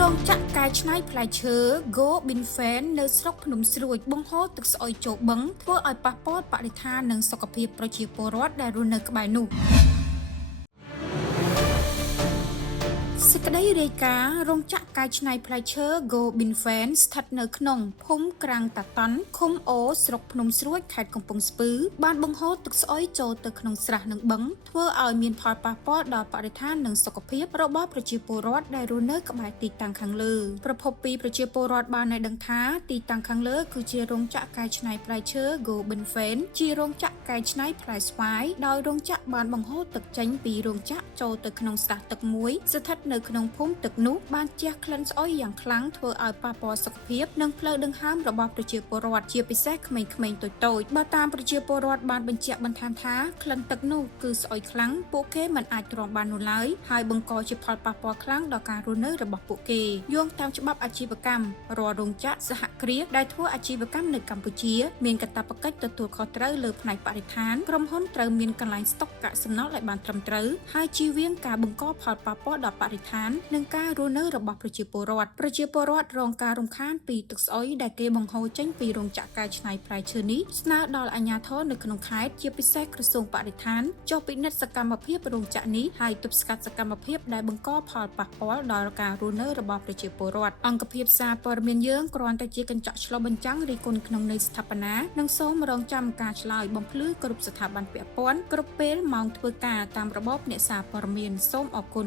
រោងចក្រកែច្នៃផ្លែឈើ Go Binfen នៅស្រុកភ្នំស្រួយបង្ហូរទឹកស្អុយចូលបឹងធ្វើឲ្យប៉ះពាល់បរិស្ថាននិងសុខភាពប្រជាពលរដ្ឋដែលរស់នៅក្បែរនោះសេចក្តីរាយការណ៍រោងចក្រកែច្នៃផ្លែឈើ Go Binfen ស្ថិតនៅក្នុងភូមិក្រាំងតាតន់ឃុំអូស្រុកភ្នំស្រួយខេត្តកំពង់ស្ពឺបានបង្ហូរទឹកស្អុយចូលទៅក្នុងស្រះនិងបឹងធ្វើឲ្យមានផលប៉ះពាល់ដល់បរិស្ថាននិងសុខភាពរបស់ប្រជាពលរដ្ឋដែលរស់នៅក្បែរទីតាំងខាងលើប្រពន្ធពីប្រជាពលរដ្ឋបានឲ្យដឹងថាទីតាំងខាងលើគឺជារោងចក្រកែច្នៃផ្លែឈើ Go Binfen ជារោងចក្រកែច្នៃផ្លែស្វាយដោយរោងចក្របានបង្ហូរទឹកចេញពីរោងចក្រចូលទៅក្នុងស្រះទឹកមួយស្ថិតនៅក្នុងភូមិទឹកនោះបានជះក្លិនស្អុយយ៉ាងខ្លាំងធ្វើឲ្យប៉ះពាល់សុខភាពនិងផ្លូវដង្ហើមរបស់ប្រជាពលរដ្ឋជាពិសេសក្មេងៗតូចៗបើតាមប្រជាពលរដ្ឋបានបញ្ជាក់បន្ថែមថាក្លិនទឹកនោះគឺស្អុយខ្លាំងពួកគេមិនអាចទ្រាំបាននោះឡើយហើយបង្កជាផលប៉ះពាល់ខ្លាំងដល់ការរស់នៅរបស់ពួកគេយោងតាមច្បាប់អាជីវកម្មរាល់រោងចក្រសហគ្រាសដែលធ្វើអាជីវកម្មនៅកម្ពុជាមានកាតព្វកិច្ចទទួលខុសត្រូវលើផ្នែកបរិស្ថានក្រុមហ៊ុនត្រូវមានកន្លែងស្តុកកាកសំណល់ឲ្យបានត្រឹមត្រូវហើយជៀសវាងការបង្កផលប៉ះពាល់ដល់បរិស្ថាននិងការរស់នៅរបស់ប្រជាពលរដ្ឋរងការរំខានពីទឹកស្អុយដែលគេបង្ហូរចេញពីរោងចក្រកែច្នៃផ្លែឈើនេះស្នើដល់អាជ្ញាធរនៅក្នុងខេត្តជាពិសេសក្រសួងបរិស្ថានចុះពិនិត្យសកម្មភាពរោងចក្រនេះហើយទប់ស្កាត់សកម្មភាពដែលបង្កផលប៉ះពាល់ដល់ការរស់នៅរបស់ប្រជាពលរដ្ឋអង្គភាពសារព័ត៌មានយើងគ្រាន់តែជាកញ្ចក់ឆ្លុះបញ្ចាំងរីគុណក្នុងន័យស្ថាបនានិងសូមរងចាំការឆ្លើយបំភ្លឺគ្រប់ស្ថាប័នពាក់ព័ន្ធគ្រប់ពេលម៉ោងធ្វើការតាមរបបអ្នកសារព័ត៌មានសូមអរគុណ